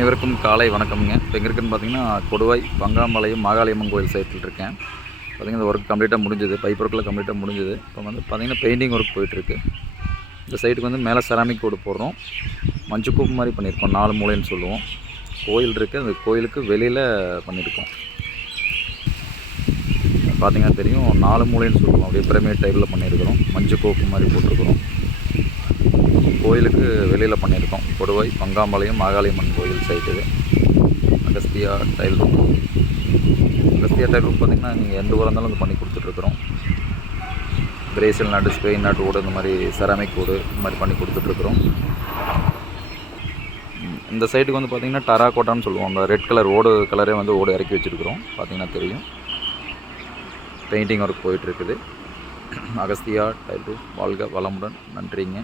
அனைவருக்கும் காலை வணக்கம்ங்க. இப்போ எங்கே இருக்குன்னு பார்த்தீங்கன்னா கொடுவாய் பங்காம்பாளையம் மாகாளியம்மன் கோயில் சைட்டில் இருக்கேன். பார்த்தீங்கன்னா இந்த ஒர்க் கம்ப்ளீட்டாக முடிஞ்சது. பைப் ஒர்க்கில் கம்ப்ளீட்டாக முடிஞ்சது. இப்போ வந்து பார்த்தீங்கன்னா பெயிண்டிங் ஒர்க் போயிட்டுருக்கு. இந்த சைட்டுக்கு வந்து மேலே செராமிக் கோடு போடுறோம். மஞ்சள் கூப்பு மாதிரி பண்ணியிருக்கோம். நாலு மூலைன்னு சொல்லுவோம். கோயில் இருக்குது அந்த கோயிலுக்கு வெளியில் பண்ணியிருக்கோம். பார்த்தீங்கன்னா தெரியும். நாலு மூலைன்னு சொல்லுவோம். அப்படியே பிரமிட் டைப்பில் பண்ணியிருக்கிறோம். மஞ்சு கோப்பு மாதிரி போட்டிருக்கிறோம். கோயிலுக்கு வெளியில் பண்ணியிருக்கோம். கொடுவை பங்காம்பாளையம் மாகாளியம்மன் கோயில் சைட்டு இது. Agasthiya tile room Agasthiya tile room பார்த்திங்கன்னா நீங்கள் எந்த ஊராக இருந்தாலும் வந்து பண்ணி கொடுத்துட்ருக்குறோம். பிரேசில் நாட்டு ஸ்பெயின் நாட்டு ஓடு இந்த மாதிரி செராமிக் ஓடு இந்த மாதிரி பண்ணி கொடுத்துட்ருக்குறோம். இந்த சைட்டுக்கு வந்து பார்த்திங்கன்னா டராகோட்டான்னு சொல்லுவோம். அந்த ரெட் கலர் ஓடு கலரே வந்து ஓடு இறக்கி வச்சுருக்குறோம். பார்த்தீங்கன்னா தெரியும். பெயிண்டிங் ஒர்க் போயிட்டுருக்குது அகஸ்தியா டைல் ரூம் வாழ்க வளமுடன். நன்றிங்க.